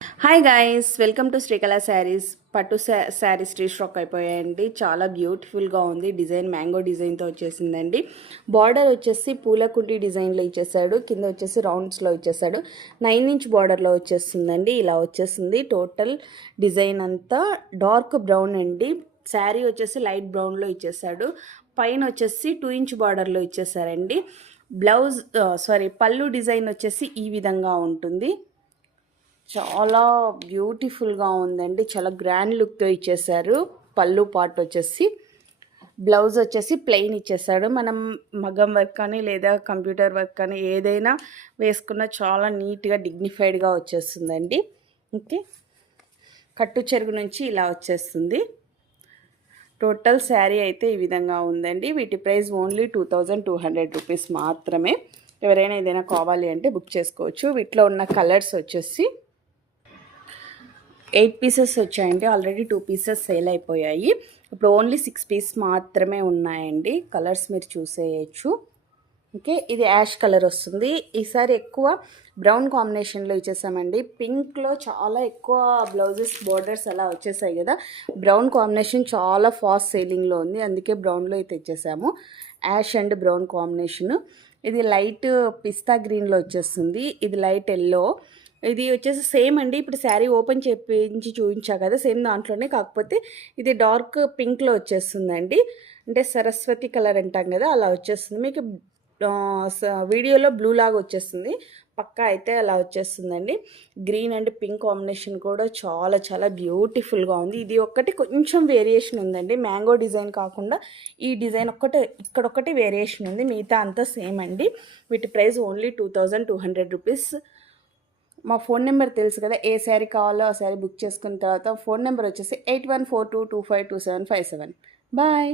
Hi guys, welcome to Srikala saris. పట్టు saris stock అయిపోయాయండి. చాలా బ్యూటిఫుల్గా ఉంది. డిజైన్ మ్యాంగో డిజైన్తో వచ్చేసిందండి. బార్డర్ వచ్చేసి పూలకుంటి డిజైన్లో ఇచ్చేసాడు. కింద వచ్చేసి రౌండ్స్లో ఇచ్చేసాడు. 9 ఇంచ్ బార్డర్లో వచ్చేస్తుందండి. ఇలా వచ్చేసింది. టోటల్ డిజైన్ అంతా డార్క్ బ్రౌన్ అండి. శారీ వచ్చేసి లైట్ బ్రౌన్లో ఇచ్చేసాడు. పైన వచ్చేసి 2 ఇంచ్ బార్డర్లో ఇచ్చేసారండి. పళ్ళు డిజైన్ వచ్చేసి ఈ విధంగా ఉంటుంది. చాలా బ్యూటిఫుల్గా ఉందండి. చాలా గ్రాండ్ లుక్తో ఇచ్చేసారు. పళ్ళు పార్ట్ వచ్చేసి, బ్లౌజ్ వచ్చేసి ప్లెయిన్ ఇచ్చేసాడు. మనం మగ్గం వర్క్ కానీ లేదా కంప్యూటర్ వర్క్ కానీ ఏదైనా వేసుకున్న చాలా నీట్గా డిగ్నిఫైడ్గా వచ్చేస్తుందండి. ఓకే, కట్టు చెరుగు నుంచి ఇలా వచ్చేస్తుంది. టోటల్ శారీ అయితే ఈ విధంగా ఉందండి. వీటి ప్రైస్ ఓన్లీ 2200 రూపీస్ మాత్రమే. ఎవరైనా ఏదైనా కావాలి అంటే బుక్ చేసుకోవచ్చు. వీటిలో ఉన్న కలర్స్ వచ్చేసి 8 పీసెస్ వచ్చాయండి. ఆల్రెడీ 2 పీసెస్ సేల్ అయిపోయాయి. ఇప్పుడు ఓన్లీ 6 పీస్ మాత్రమే ఉన్నాయండి. కలర్స్ మీరు చూసేయచ్చు. ఓకే, ఇది యాష్ కలర్ వస్తుంది. ఈసారి ఎక్కువ బ్రౌన్ కాంబినేషన్లో ఇచ్చేసామండి. పింక్లో చాలా ఎక్కువ బ్లౌజెస్ బోర్డర్స్ అలా వచ్చేసాయి కదా. బ్రౌన్ కాంబినేషన్ చాలా ఫాస్ట్ సేలింగ్లో ఉంది. అందుకే బ్రౌన్లో అయితే ఇచ్చేసాము. Ash and brown combination. ఇది లైట్ పిస్తా గ్రీన్లో వచ్చేస్తుంది. ఇది లైట్ ఎల్లో. ఇది వచ్చేసి సేమ్ అండి. ఇప్పుడు శారీ ఓపెన్ చేయించి చూపించా కదా, సేమ్ దాంట్లోనే, కాకపోతే ఇది డార్క్ పింక్లో వచ్చేస్తుందండి. అంటే సరస్వతి కలర్ అంటాం కదా, అలా వచ్చేస్తుంది. మీకు వీడియోలో బ్లూ లాగా వచ్చేస్తుంది, పక్కా అయితే అలా వచ్చేస్తుందండి. గ్రీన్ అండ్ పింక్ కాంబినేషన్ కూడా చాలా చాలా బ్యూటిఫుల్గా ఉంది. ఇది ఒక్కటి కొంచెం వేరియేషన్ ఉందండి. మ్యాంగో డిజైన్ కాకుండా ఈ డిజైన్ ఇక్కడొక్కటి వేరియేషన్ ఉంది. మిగతా అంతా సేమ్ అండి. వీటి ప్రైస్ ఓన్లీ 2200 రూపీస్. మా ఫోన్ నెంబర్ తెలుసు కదా, ఏ శారీ కావాలో ఆ శారీ బుక్ చేసుకున్న తర్వాత ఫోన్ నెంబర్ వచ్చేసి 8142252757. బాయ్.